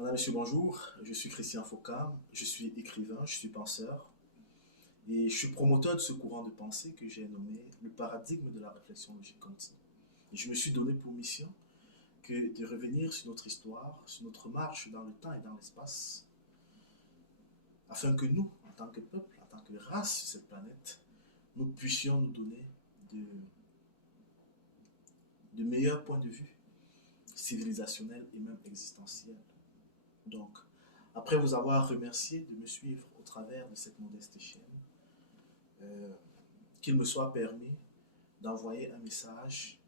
Madame, Monsieur, bonjour. Je suis Christian Faucam, je suis écrivain, je suis penseur et je suis promoteur de ce courant de pensée que j'ai nommé le paradigme de la réflexion logique continue. Et je me suis donné pour mission que de revenir sur notre histoire, sur notre marche dans le temps et dans l'espace, afin que nous, en tant que peuple, en tant que race sur cette planète, nous puissions nous donner de, de meilleurs points de vue civilisationnels et même existentiels. Donc, après vous avoir remercié de me suivre au travers de cette modeste chaîne, euh, qu'il me soit permis d'envoyer un message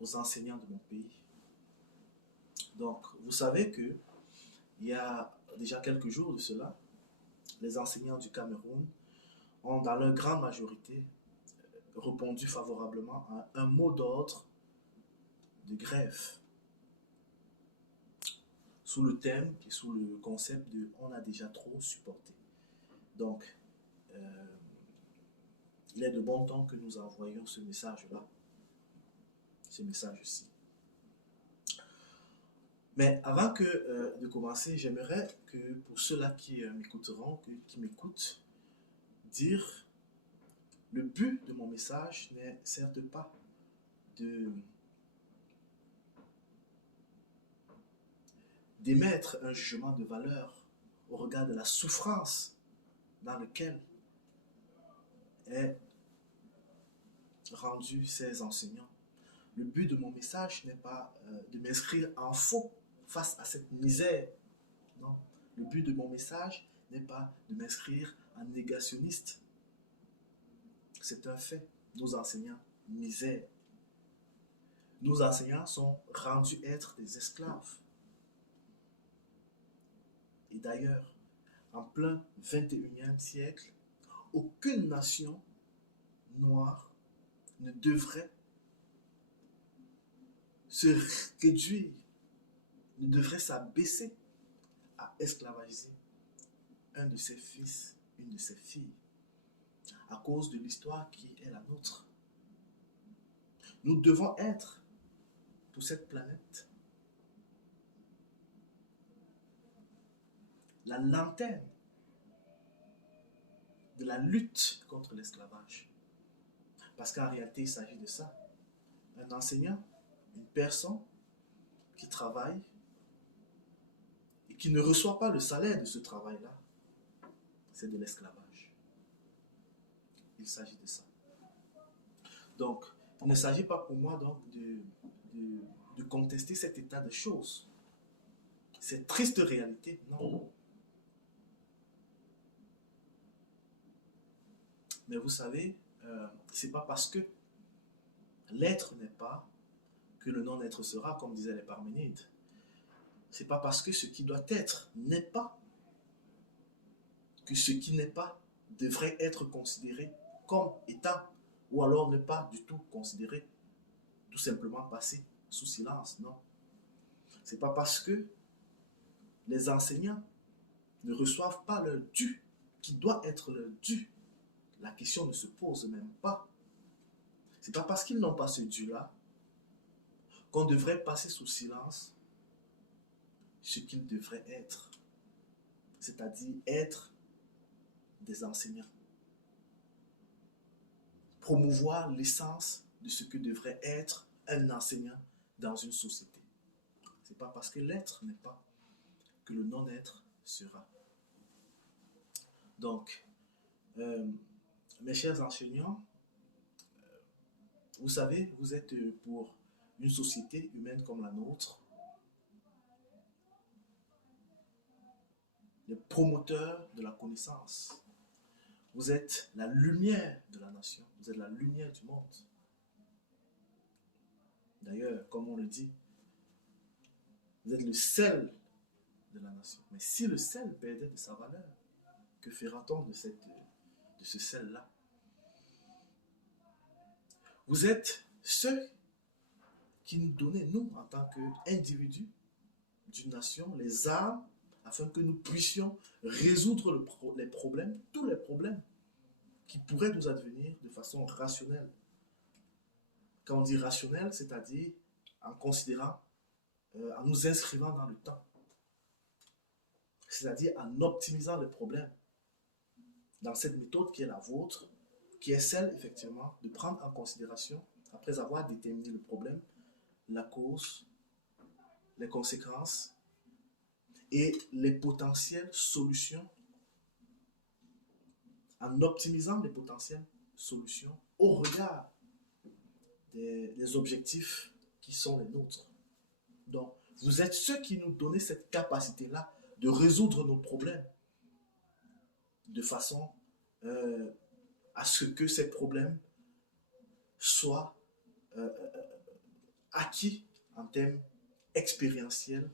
aux enseignants de mon pays. Donc, vous savez que il y a déjà quelques jours de cela, les enseignants du Cameroun ont, dans leur grande majorité, répondu favorablement à un mot d'ordre de grève sous le thème et sous le concept de on a déjà trop supporté. Donc, euh, il est de bon temps que nous envoyions ce message-là, ce message-ci. Mais avant de commencer, j'aimerais que pour ceux-là qui m'écouteront, qui m'écoutent, dire le but de mon message n'est certes pas de d'émettre un jugement de valeur au regard de la souffrance dans laquelle est rendu ces enseignants. Le but de mon message n'est pas de m'inscrire en faux face à cette misère. Non. Le but de mon message n'est pas de m'inscrire en négationniste. C'est un fait. Nos enseignants misèrent. Nos enseignants sont rendus être des esclaves. Et d'ailleurs, en plein 21e siècle, aucune nation noire ne devrait se réduire, ne devrait s'abaisser à esclavagiser un de ses fils, une de ses filles, à cause de l'histoire qui est la nôtre. Nous devons être, pour cette planète, la lanterne de la lutte contre l'esclavage. Parce qu'en réalité, il s'agit de ça. Un enseignant, une personne qui travaille et qui ne reçoit pas le salaire de ce travail-là, c'est de l'esclavage. Il s'agit de ça. Donc, il ne s'agit pas pour moi donc de contester cet état de choses. Cette triste réalité, non. Mais vous savez, c'est pas parce que l'être n'est pas que le non-être sera, comme disaient les Parménides. C'est pas parce que ce qui doit être n'est pas que ce qui n'est pas devrait être considéré comme étant, ou alors ne pas du tout considéré, tout simplement passer sous silence, non. C'est pas parce que les enseignants ne reçoivent pas leur dû, qui doit être leur dû, la question ne se pose même pas. C'est pas parce qu'ils n'ont pas ce dû-là qu'on devrait passer sous silence ce qu'ils devraient être, c'est-à-dire être des enseignants. Promouvoir l'essence de ce que devrait être un enseignant dans une société. C'est pas parce que l'être n'est pas que le non-être sera. Donc, mes chers enseignants, vous savez, vous êtes pour une société humaine comme la nôtre, les promoteurs de la connaissance. Vous êtes la lumière de la nation, vous êtes la lumière du monde. D'ailleurs, comme on le dit, vous êtes le sel de la nation. Mais si le sel perdait de sa valeur, que fera-t-on de ce sel-là? Vous êtes ceux qui nous donnaient, nous, en tant qu'individus d'une nation, les armes afin que nous puissions résoudre les problèmes, tous les problèmes qui pourraient nous advenir de façon rationnelle. Quand on dit rationnel, c'est-à-dire en considérant, en nous inscrivant dans le temps. c'est-à-dire en optimisant les problèmes dans cette méthode qui est la vôtre, qui est celle, effectivement, de prendre en considération, après avoir déterminé le problème, la cause, les conséquences et les potentielles solutions, en optimisant les potentielles solutions au regard des objectifs qui sont les nôtres. Donc, vous êtes ceux qui nous donnez cette capacité-là de résoudre nos problèmes de façon à ce que ces problèmes soient acquis en termes expérientiels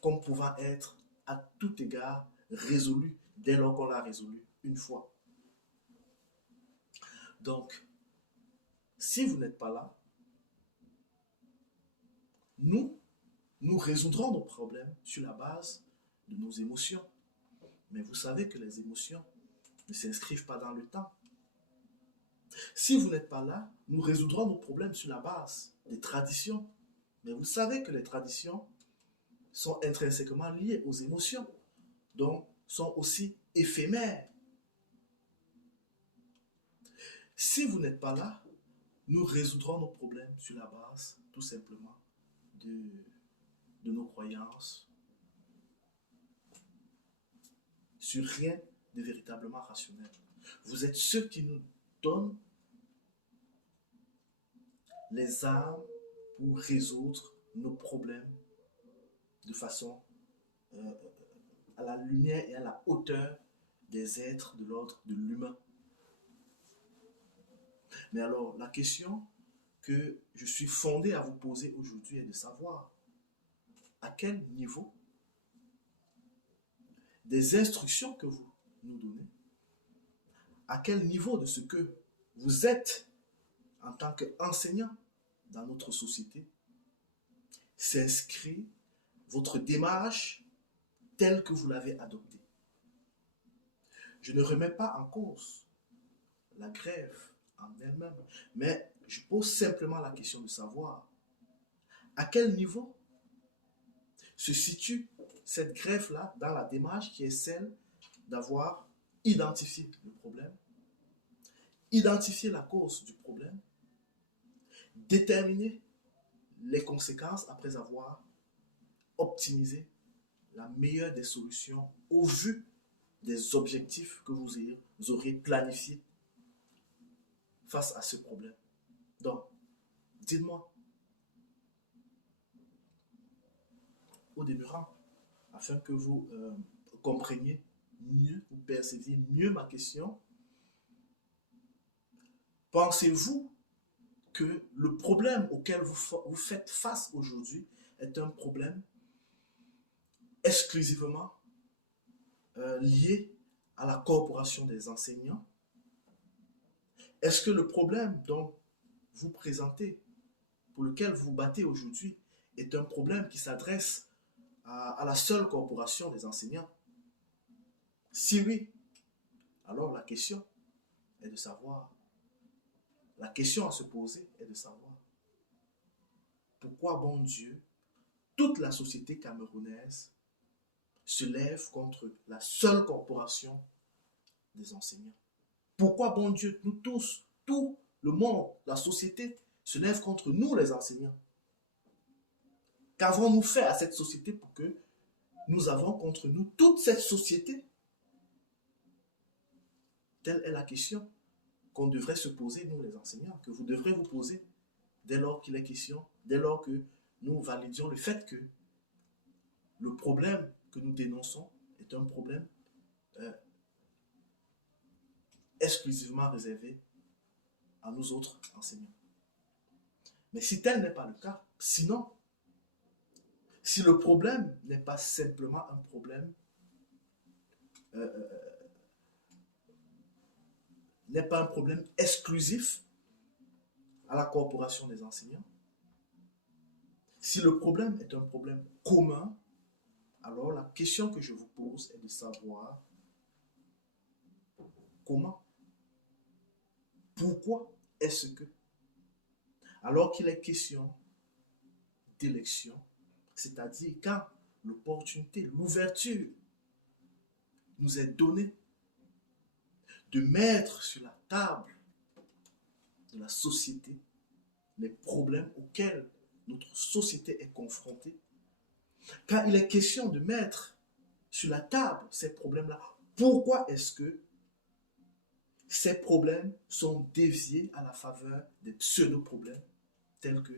comme pouvant être à tout égard résolus dès lors qu'on l'a résolu une fois. Donc, si vous n'êtes pas là, nous résoudrons nos problèmes sur la base de nos émotions. Mais vous savez que les émotions ne s'inscrivent pas dans le temps. Si vous n'êtes pas là, nous résoudrons nos problèmes sur la base des traditions. Mais vous savez que les traditions sont intrinsèquement liées aux émotions, donc sont aussi éphémères. Si vous n'êtes pas là, nous résoudrons nos problèmes sur la base, tout simplement, de nos croyances, sur rien de véritablement rationnel. Vous êtes ceux qui nous donnent les armes pour résoudre nos problèmes de façon à la lumière et à la hauteur des êtres de l'ordre de l'humain. Mais alors, la question que je suis fondé à vous poser aujourd'hui est de savoir à quel niveau des instructions que vous nous donnez, à quel niveau de ce que vous êtes en tant qu'enseignant dans notre société s'inscrit votre démarche telle que vous l'avez adoptée. Je ne remets pas en cause la grève en elle-même, mais je pose simplement la question de savoir à quel niveau se situe cette greffe-là dans la démarche qui est celle d'avoir identifié le problème, identifié la cause du problème, déterminer les conséquences après avoir optimisé la meilleure des solutions au vu des objectifs que vous aurez planifiés face à ce problème. Donc, dites-moi, au demeurant, afin que vous compreniez mieux, vous perceviez mieux ma question, pensez-vous que le problème auquel vous faites face aujourd'hui est un problème exclusivement lié à la corporation des enseignants? Est-ce que le problème dont vous présentez, pour lequel vous vous battez aujourd'hui, est un problème qui s'adresse à la seule corporation des enseignants? Si oui, alors la question est de savoir, la question à se poser est de savoir pourquoi, bon Dieu, toute la société camerounaise se lève contre la seule corporation des enseignants. Pourquoi, bon Dieu, nous tous, tout le monde, la société, se lève contre nous, les enseignants? Qu'avons-nous fait à cette société pour que nous avons contre nous toute cette société? Telle est la question qu'on devrait se poser, nous, les enseignants, que vous devrez vous poser dès lors qu'il est question, dès lors que nous validions le fait que le problème que nous dénonçons est un problème exclusivement réservé à nous autres enseignants. Mais si tel n'est pas le cas, sinon, si le problème n'est pas simplement un problème, n'est pas un problème exclusif à la corporation des enseignants, si le problème est un problème commun, alors la question que je vous pose est de savoir comment, pourquoi est-ce que, alors qu'il est question d'élection, c'est-à-dire quand l'opportunité, l'ouverture nous est donné de mettre sur la table de la société les problèmes auxquels notre société est confrontée, quand il est question de mettre sur la table ces problèmes-là, pourquoi est-ce que ces problèmes sont déviés à la faveur des pseudo-problèmes tels que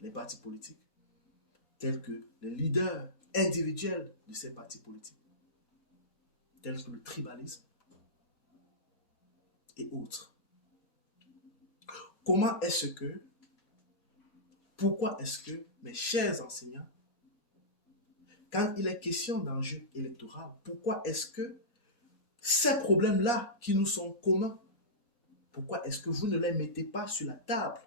les partis politiques, tels que les leaders individuels de ces partis politiques, tels que le tribalisme et autres. Comment est-ce que, pourquoi est-ce que, mes chers enseignants, quand il est question d'enjeux électoraux, pourquoi est-ce que ces problèmes-là qui nous sont communs, pourquoi est-ce que vous ne les mettez pas sur la table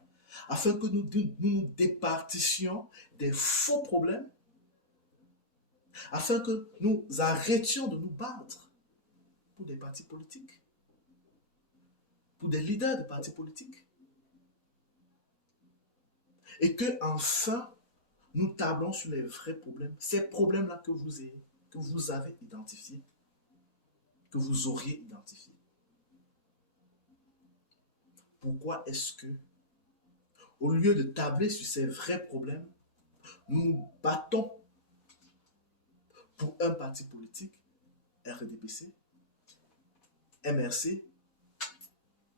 afin que nous départissions des faux problèmes, afin que nous arrêtions de nous battre pour des partis politiques, pour des leaders de partis politiques, et que enfin nous tablons sur les vrais problèmes, ces problèmes-là que vous avez identifiés, que vous auriez identifiés. Pourquoi est-ce que, au lieu de tabler sur ces vrais problèmes, nous nous battons pour un parti politique, RDPC, MRC,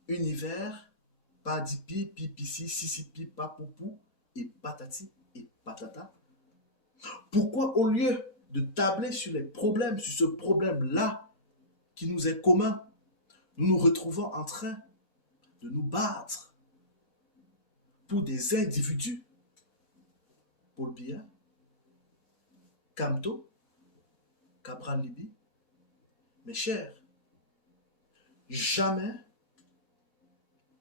Univers, Padipi, Pipici, Sisipi, Papoupou, et Patati et Patata? Pourquoi, au lieu de tabler sur les problèmes, sur ce problème-là qui nous est commun, nous nous retrouvons en train de nous battre pour des individus? Paul Biya, Kamto, Cabral Libi, mes chers, jamais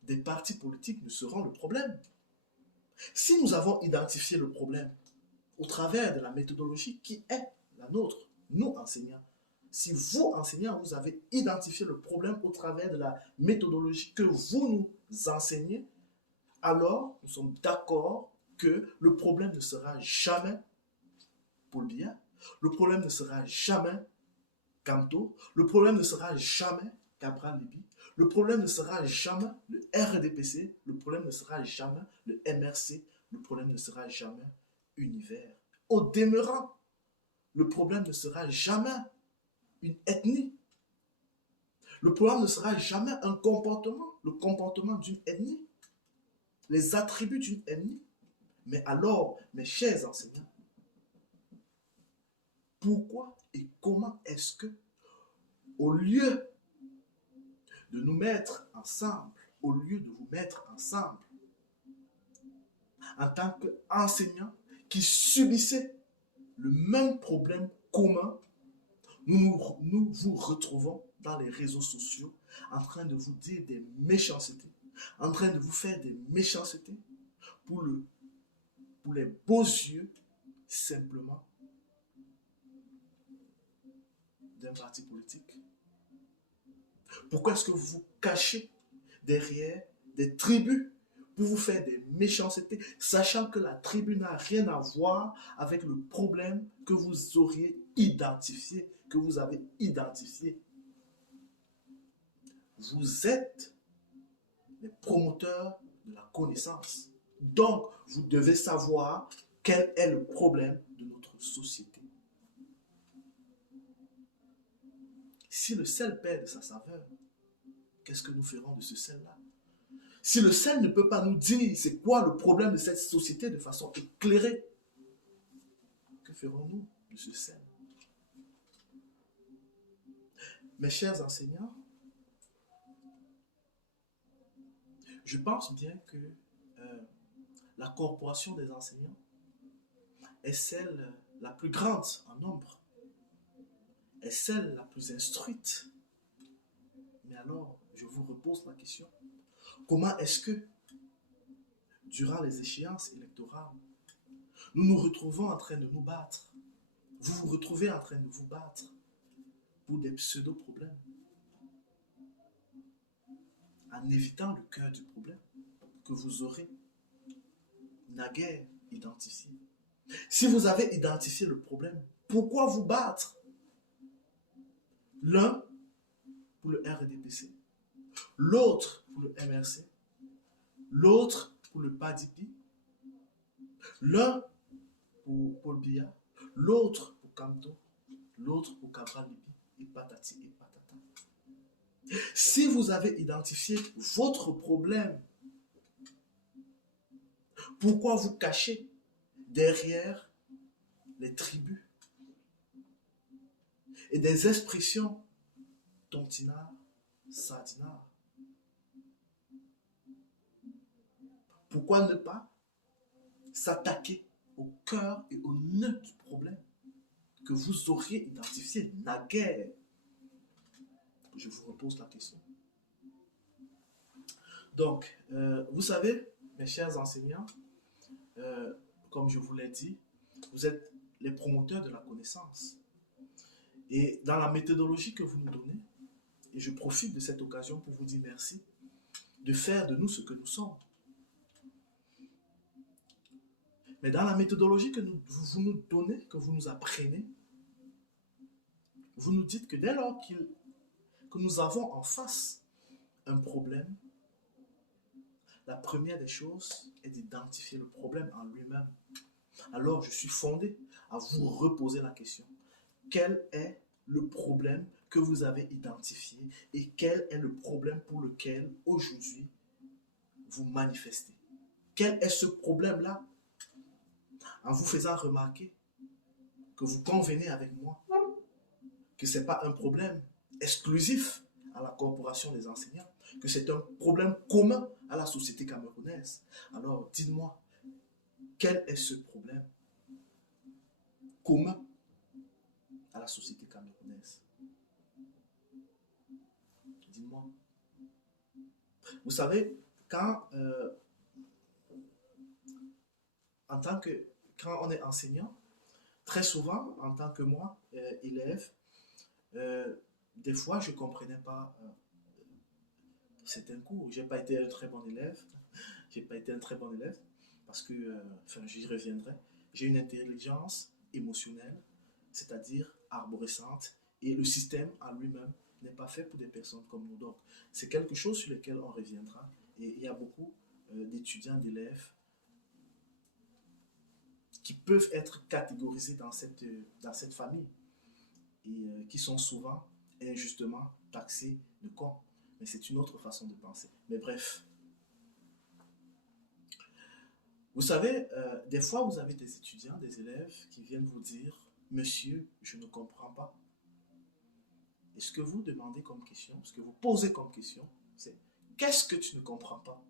des partis politiques ne seront le problème. Si nous avons identifié le problème au travers de la méthodologie qui est la nôtre, nous enseignants, si vous, enseignants, vous avez identifié le problème au travers de la méthodologie que vous nous enseignez, alors nous sommes d'accord que le problème ne sera jamais Paul Biya, le problème ne sera jamais Kamto, le problème ne sera jamais Cabral Libi, le problème ne sera jamais le RDPC, le problème ne sera jamais le MRC, le problème ne sera jamais Univers. Au demeurant, le problème ne sera jamais une ethnie. Le problème ne sera jamais un comportement, le comportement d'une ethnie, les attributs d'une ethnie. Mais alors, mes chers enseignants, pourquoi et comment est-ce que, au lieu de nous mettre ensemble, au lieu de vous mettre ensemble, en tant qu'enseignants qui subissaient le même problème commun, nous vous retrouvons dans les réseaux sociaux en train de vous dire des méchancetés, en train de vous faire des méchancetés pour les beaux yeux simplement d'un parti politique. Pourquoi est-ce que vous vous cachez derrière des tribus pour vous faire des méchancetés, sachant que la tribu n'a rien à voir avec le problème que vous auriez identifié, que vous avez identifié? Vous êtes les promoteurs de la connaissance. Donc, vous devez savoir quel est le problème de notre société. Si le sel perd de sa saveur, qu'est-ce que nous ferons de ce sel-là? Si le sel ne peut pas nous dire c'est quoi le problème de cette société de façon éclairée, que ferons-nous de ce sel? Mes chers enseignants, je pense bien que la corporation des enseignants est celle la plus grande en nombre, est celle la plus instruite. Mais alors, je vous repose la question. Comment est-ce que, durant les échéances électorales, nous nous retrouvons en train de nous battre? Vous vous retrouvez en train de vous battre pour des pseudo-problèmes, en évitant le cœur du problème que vous aurez naguère identifié. Si vous avez identifié le problème, pourquoi vous battre L'un pour le RDPC, l'autre pour le MRC, l'autre pour le PADIPI, l'un pour Paul Biya, l'autre pour Camto, l'autre pour Cabral Lipi, et patati et patata. Si vous avez identifié votre problème, pourquoi vous cachez derrière les tribus et des expressions tontinard, sardinard? Pourquoi ne pas s'attaquer au cœur et au nœud du problème que vous auriez identifié naguère? Je vous repose la question. Donc, vous savez, mes chers enseignants, comme je vous l'ai dit, vous êtes les promoteurs de la connaissance. Et dans la méthodologie que vous nous donnez, et je profite de cette occasion pour vous dire merci, de faire de nous ce que nous sommes. Mais dans la méthodologie que vous nous donnez, que vous nous apprenez, vous nous dites que dès lors que nous avons en face un problème, la première des choses est d'identifier le problème en lui-même. Alors je suis fondé à vous reposer la question. Quel est le problème que vous avez identifié et quel est le problème pour lequel aujourd'hui vous manifestez? Quel est ce problème-là? En vous faisant remarquer que vous convenez avec moi que ce n'est pas un problème exclusif à la corporation des enseignants, que c'est un problème commun à la société camerounaise. Alors dites-moi, quel est ce problème commun à la société camerounaise? Dites-moi. Vous savez, quand on est enseignant, très souvent, en tant que moi, élève, des fois, je ne comprenais pas certains cours. Je n'ai pas été un très bon élève. Parce que, j'y reviendrai. J'ai une intelligence émotionnelle, c'est-à-dire arborescente, et le système en lui-même n'est pas fait pour des personnes comme nous. Donc, c'est quelque chose sur lequel on reviendra. Et il y a beaucoup d'étudiants, d'élèves qui peuvent être catégorisés dans cette famille et qui sont souvent injustement taxés de cons. Mais c'est une autre façon de penser. Mais bref. Vous savez, des fois, vous avez des étudiants, des élèves qui viennent vous dire « Monsieur, je ne comprends pas ». Et ce que vous demandez comme question, ce que vous posez comme question, c'est « Qu'est-ce que tu ne comprends pas ?»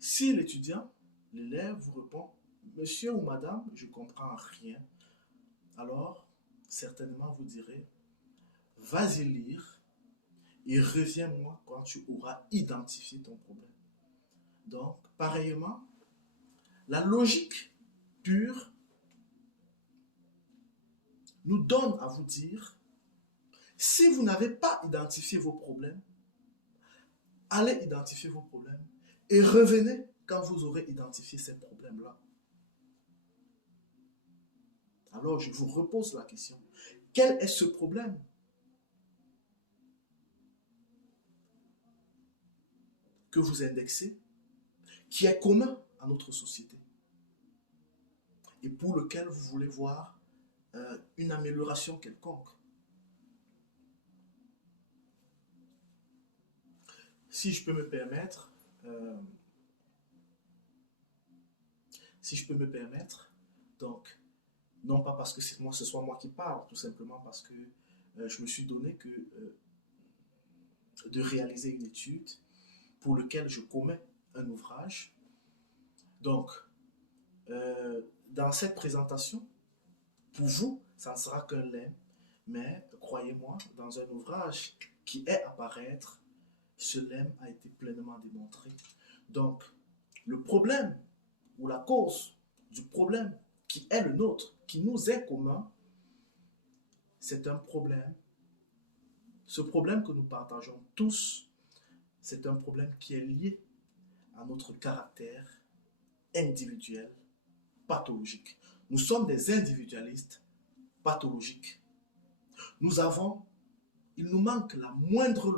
Si l'étudiant, l'élève vous répond « Monsieur ou madame, je ne comprends rien », alors certainement vous direz « Vas-y lire et reviens-moi quand tu auras identifié ton problème ». Donc, pareillement, la logique pure nous donne à vous dire, si vous n'avez pas identifié vos problèmes, allez identifier vos problèmes et revenez quand vous aurez identifié ces problèmes-là. Alors, je vous repose la question. Quel est ce problème que vous indexez, qui est commun à notre société et pour lequel vous voulez voir une amélioration quelconque? Si je peux me permettre, donc, non pas parce que ce soit moi qui parle, tout simplement parce que je me suis donné que de réaliser une étude pour laquelle je commets un ouvrage. Donc, dans cette présentation, pour vous, ça ne sera qu'un lemme, mais croyez-moi, dans un ouvrage qui est à paraître, ce lemme a été pleinement démontré. Donc, le problème ou la cause du problème qui est le nôtre, qui nous est commun, c'est un problème. Ce problème que nous partageons tous, c'est un problème qui est lié à notre caractère individuel, pathologique. Nous sommes des individualistes pathologique. Il nous manque la moindre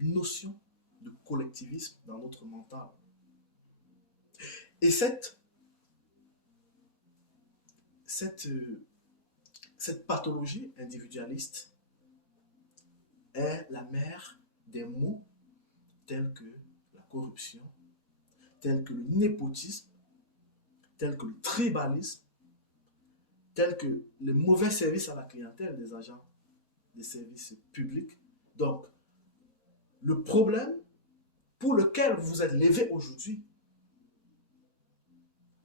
notion de collectivisme dans notre mental. Et cette pathologie individualiste est la mère des maux tels que la corruption, tels que le népotisme, tels que le tribalisme, tels que les mauvais services à la clientèle des agents des services publics. Donc, le problème pour lequel vous êtes levé aujourd'hui,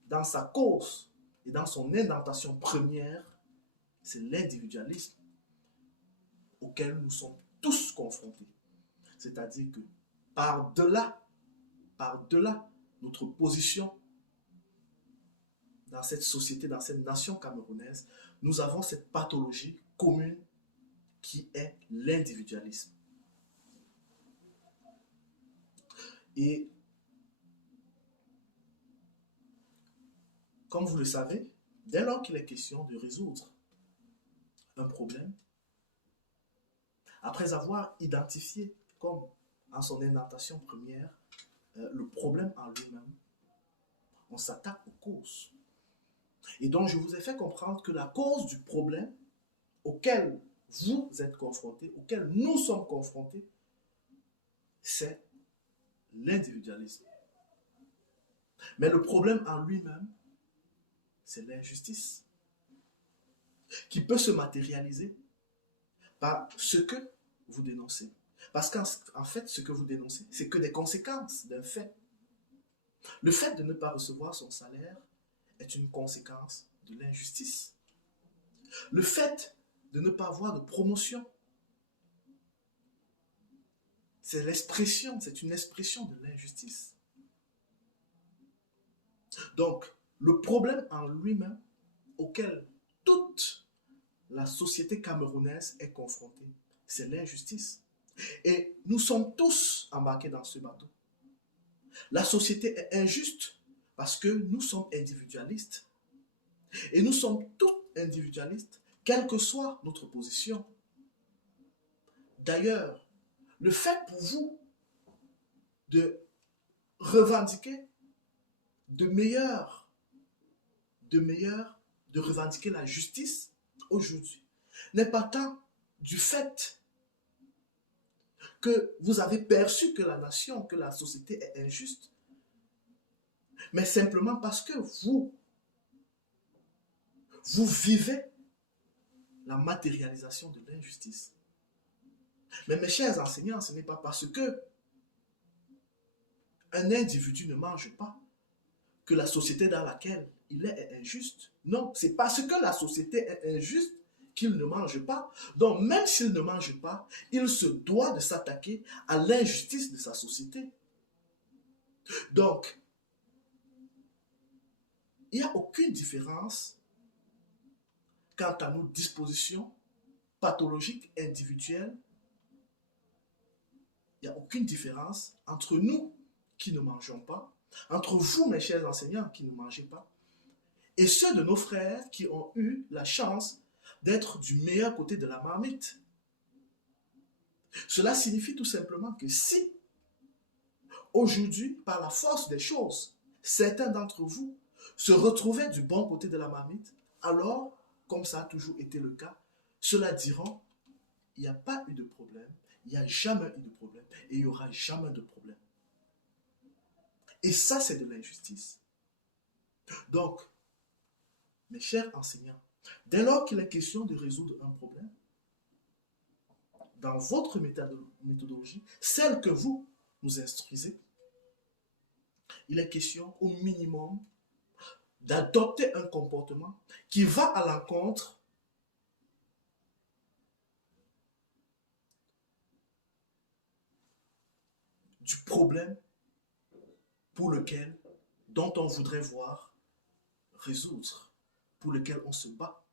dans sa cause et dans son indentation première, c'est l'individualisme auquel nous sommes tous confrontés. C'est-à-dire que par-delà notre position dans cette société, dans cette nation camerounaise, nous avons cette pathologie commune qui est l'individualisme. Et comme vous le savez, dès lors qu'il est question de résoudre un problème, après avoir identifié comme en son indentation première le problème en lui-même, on s'attaque aux causes. Et donc je vous ai fait comprendre que la cause du problème auquel vous êtes confrontés, auquel nous sommes confrontés, c'est l'individualisme. Mais le problème en lui-même, c'est l'injustice, qui peut se matérialiser par ce que vous dénoncez. Parce qu'en fait, ce que vous dénoncez, c'est que des conséquences d'un fait. Le fait de ne pas recevoir son salaire est une conséquence de l'injustice. Le fait de ne pas avoir de promotion, c'est une expression de l'injustice. Donc, le problème en lui-même auquel toute la société camerounaise est confrontée, c'est l'injustice. Et nous sommes tous embarqués dans ce bateau. La société est injuste parce que nous sommes individualistes. Et nous sommes tous individualistes, quelle que soit notre position. D'ailleurs, le fait pour vous de revendiquer de revendiquer la justice aujourd'hui n'est pas tant du fait que vous avez perçu que la nation, que la société est injuste, mais simplement parce que vous vivez la matérialisation de l'injustice. Mais mes chers enseignants, ce n'est pas parce que un individu ne mange pas que la société dans laquelle il est injuste. Non, c'est parce que la société est injuste qu'il ne mange pas. Donc, même s'il ne mange pas, il se doit de s'attaquer à l'injustice de sa société. Donc, il n'y a aucune différence quant à nos dispositions pathologiques individuelles. Il n'y a aucune différence entre nous qui ne mangeons pas, entre vous, mes chers enseignants, qui ne mangez pas, et ceux de nos frères qui ont eu la chance d'être du meilleur côté de la marmite. Cela signifie tout simplement que si, aujourd'hui, par la force des choses, certains d'entre vous se retrouvaient du bon côté de la marmite, alors, comme ça a toujours été le cas, ceux-là diront, il n'y a pas eu de problème, il n'y a jamais eu de problème, et il n'y aura jamais de problème. Et ça, c'est de l'injustice. Donc, mes chers enseignants, dès lors qu'il est question de résoudre un problème, dans votre méthodologie, celle que vous nous instruisez, il est question au minimum d'adopter un comportement qui va à l'encontre du problème dont on voudrait voir résoudre, pour lequel on se bat.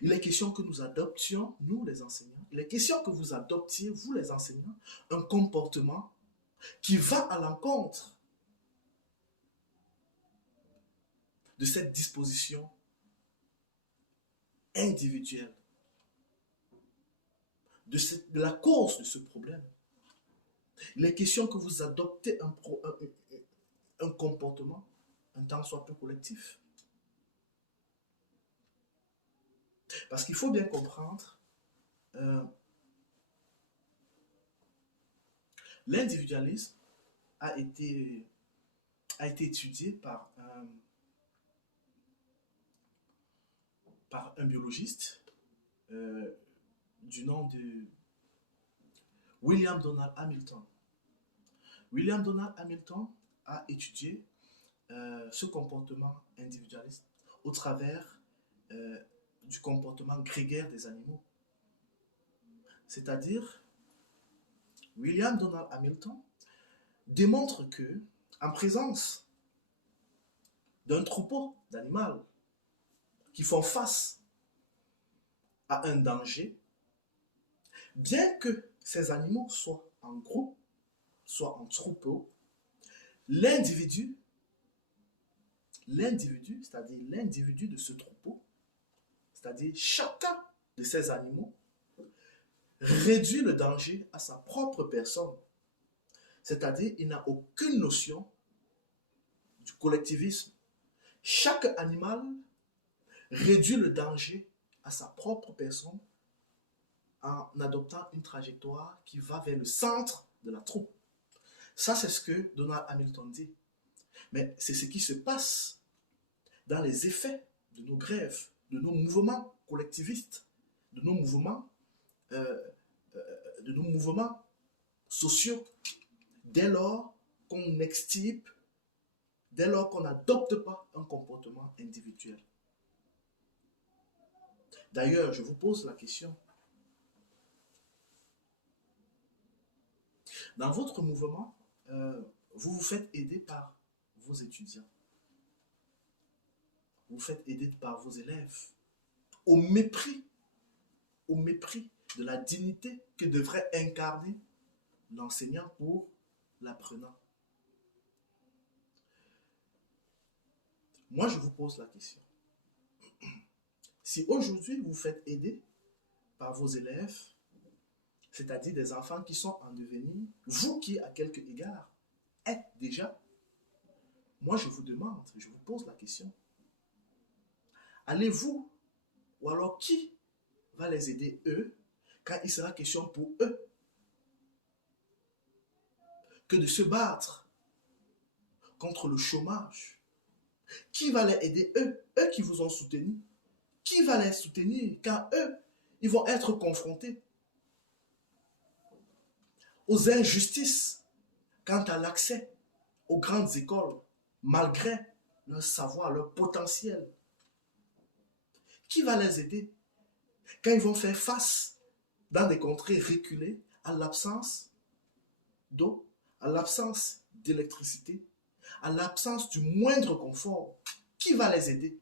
Il est question que nous adoptions, nous les enseignants, il est question que vous adoptiez, vous les enseignants, un comportement qui va à l'encontre de cette disposition individuelle, de la cause de ce problème. Il est question que vous adoptez un comportement, un tant soit peu collectif. Parce qu'il faut bien comprendre, l'individualisme a été étudié par un biologiste du nom de William Donald Hamilton. William Donald Hamilton a étudié ce comportement individualiste au travers du comportement grégaire des animaux. C'est-à-dire, William Donald Hamilton démontre que, en présence d'un troupeau d'animaux qui font face à un danger, bien que ces animaux soient en groupe, soient en troupeau, l'individu, c'est-à-dire l'individu de ce troupeau, c'est-à-dire chacun de ces animaux, réduit le danger à sa propre personne. C'est-à-dire, il n'a aucune notion du collectivisme. Chaque animal réduit le danger à sa propre personne en adoptant une trajectoire qui va vers le centre de la troupe. Ça, c'est ce que Donald Hamilton dit. Mais c'est ce qui se passe dans les effets de nos grèves, de nos mouvements collectivistes, de nos mouvements sociaux. Dès lors qu'on extirpe, dès lors qu'on n'adopte pas un comportement individuel. D'ailleurs, je vous pose la question. Dans votre mouvement, vous vous faites aider par vos étudiants. Vous vous faites aider par vos élèves. Au mépris de la dignité que devrait incarner l'enseignant pour l'apprenant. Moi, je vous pose la question. Si aujourd'hui vous vous faites aider par vos élèves, c'est-à-dire des enfants qui sont en devenir, vous qui, à quelque égard, êtes déjà, moi je vous demande, je vous pose la question, allez-vous, ou alors qui va les aider eux, quand il sera question pour eux que de se battre contre le chômage? Qui va les aider eux qui vous ont soutenus? Qui va les soutenir quand eux, ils vont être confrontés aux injustices quant à l'accès aux grandes écoles, malgré leur savoir, leur potentiel? Qui va les aider quand ils vont faire face dans des contrées reculées à l'absence d'eau, à l'absence d'électricité, à l'absence du moindre confort? Qui va les aider?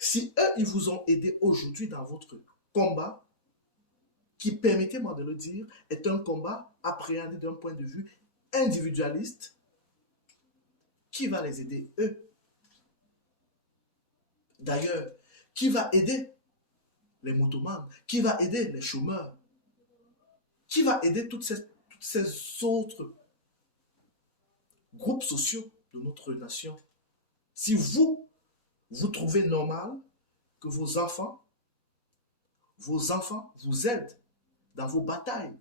Si eux, ils vous ont aidé aujourd'hui dans votre combat, qui, permettez-moi de le dire, est un combat appréhendé d'un point de vue individualiste, qui va les aider eux? D'ailleurs, qui va aider les motomanes? Qui va aider les chômeurs? Qui va aider toutes ces autres groupes sociaux de notre nation? Si vous trouvez normal que vos enfants vous aident dans vos batailles,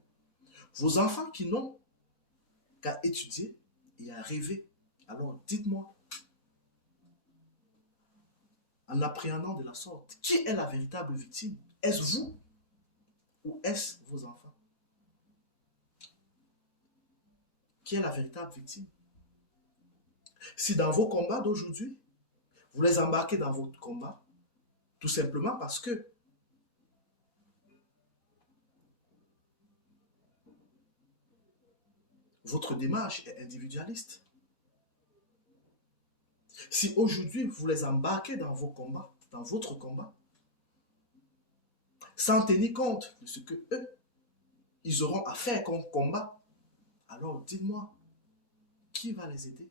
vos enfants qui n'ont qu'à étudier et à rêver, alors dites-moi, en appréhendant de la sorte, qui est la véritable victime? Est-ce vous ou est-ce vos enfants? Qui est la véritable victime? Si dans vos combats d'aujourd'hui, vous les embarquez dans votre combat, tout simplement parce que votre démarche est individualiste. Si aujourd'hui vous les embarquez dans vos combats, dans votre combat, sans tenir compte de ce que eux, ils auront à faire comme combat, alors dites-moi, qui va les aider?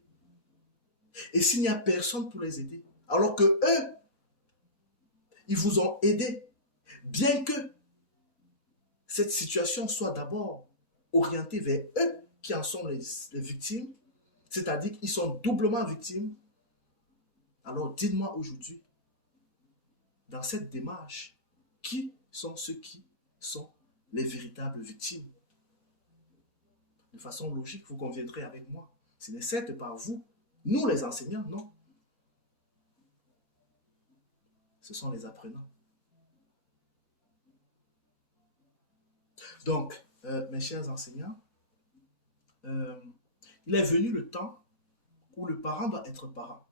Et s'il n'y a personne pour les aider, Alors que eux, ils vous ont aidé. Bien que cette situation soit d'abord orientée vers eux qui en sont les victimes, c'est-à-dire qu'ils sont doublement victimes, alors dites-moi aujourd'hui, dans cette démarche, qui sont ceux qui sont les véritables victimes? De façon logique, vous conviendrez avec moi. Ce n'est certes pas vous, nous les enseignants, non. Ce sont les apprenants. Donc, mes chers enseignants, il est venu le temps où le parent doit être parent.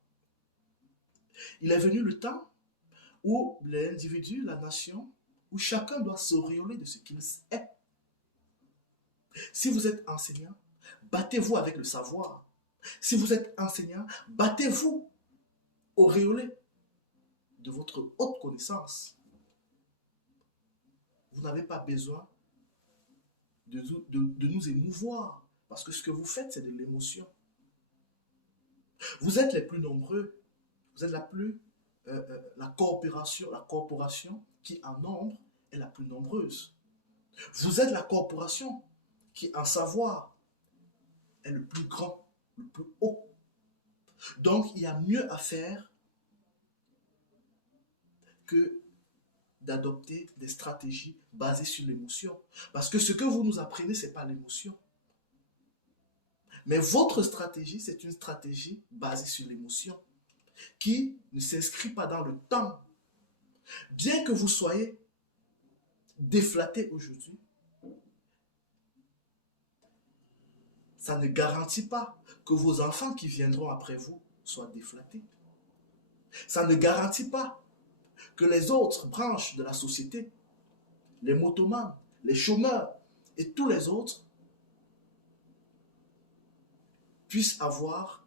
Il est venu le temps où l'individu, la nation, où chacun doit s'auréoler de ce qu'il est. Si vous êtes enseignant, battez-vous avec le savoir. Si vous êtes enseignant, battez-vous auréolé de votre haute connaissance. Vous n'avez pas besoin de nous émouvoir, parce que ce que vous faites, c'est de l'émotion. Vous êtes les plus nombreux, vous êtes la corporation qui en nombre est la plus nombreuse. Vous êtes la corporation qui en savoir est le plus grand, le plus haut. Donc il y a mieux à faire que d'adopter des stratégies basées sur l'émotion. Parce que ce que vous nous apprenez, ce n'est pas l'émotion. Mais votre stratégie, c'est une stratégie basée sur l'émotion, qui ne s'inscrit pas dans le temps. Bien que vous soyez déflatté aujourd'hui, ça ne garantit pas que vos enfants qui viendront après vous soient déflattés. Ça ne garantit pas que les autres branches de la société, les motomanes, les chômeurs et tous les autres puissent avoir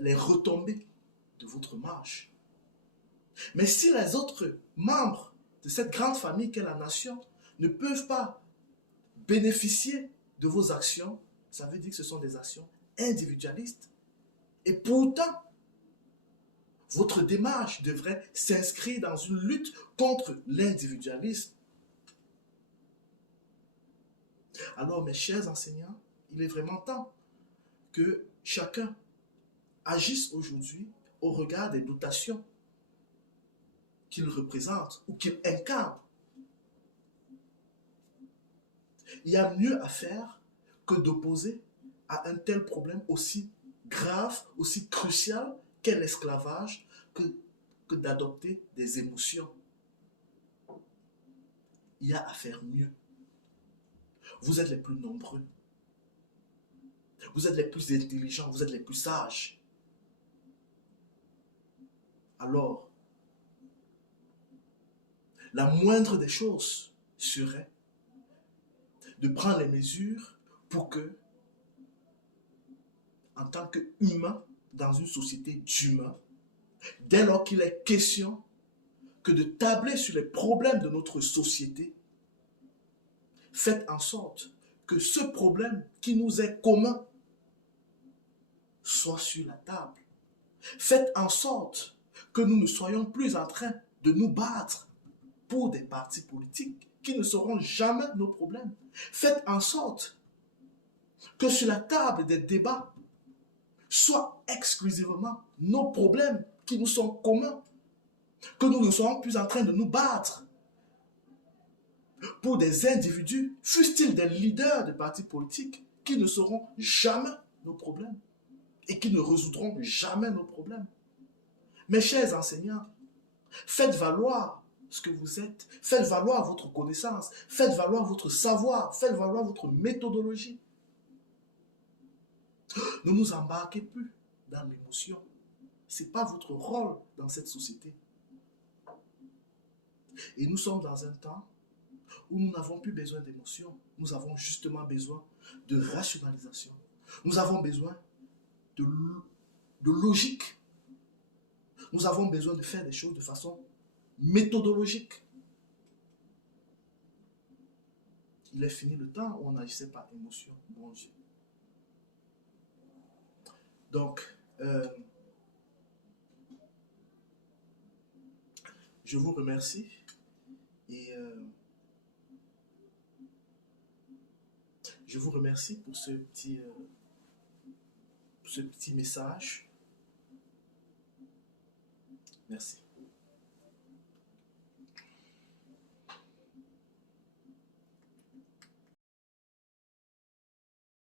les retombées de votre marche. Mais si les autres membres de cette grande famille qu'est la nation ne peuvent pas bénéficier de vos actions, ça veut dire que ce sont des actions individualistes. Et pourtant, votre démarche devrait s'inscrire dans une lutte contre l'individualisme. Alors, mes chers enseignants, il est vraiment temps que chacun agisse aujourd'hui au regard des dotations qu'il représente ou qu'il incarne. Il y a mieux à faire que d'opposer à un tel problème aussi grave, aussi crucial qu'est l'esclavage, que d'adopter des émotions. Il y a à faire mieux. Vous êtes les plus nombreux. Vous êtes les plus intelligents, vous êtes les plus sages. Alors, la moindre des choses serait de prendre les mesures pour que, en tant qu'humain, dans une société d'humains, dès lors qu'il est question que de tabler sur les problèmes de notre société, faites en sorte que ce problème qui nous est commun soit sur la table. Faites en sorte que nous ne soyons plus en train de nous battre pour des partis politiques qui ne seront jamais nos problèmes. Faites en sorte que sur la table des débats soient exclusivement nos problèmes qui nous sont communs. Que nous ne soyons plus en train de nous battre pour des individus, fussent-ils des leaders de partis politiques, qui ne seront jamais nos problèmes et qui ne résoudront jamais nos problèmes. Mes chers enseignants, faites valoir ce que vous êtes, faites valoir votre connaissance, faites valoir votre savoir, faites valoir votre méthodologie. Ne nous embarquez plus dans l'émotion. Ce n'est pas votre rôle dans cette société. Et nous sommes dans un temps où nous n'avons plus besoin d'émotion. Nous avons justement besoin de rationalisation. Nous avons besoin de logique. Nous avons besoin de faire des choses de façon méthodologique. Il est fini le temps où on n'agissait par émotion, mon Dieu. Donc, je vous remercie et je vous remercie pour ce petit message. Merci.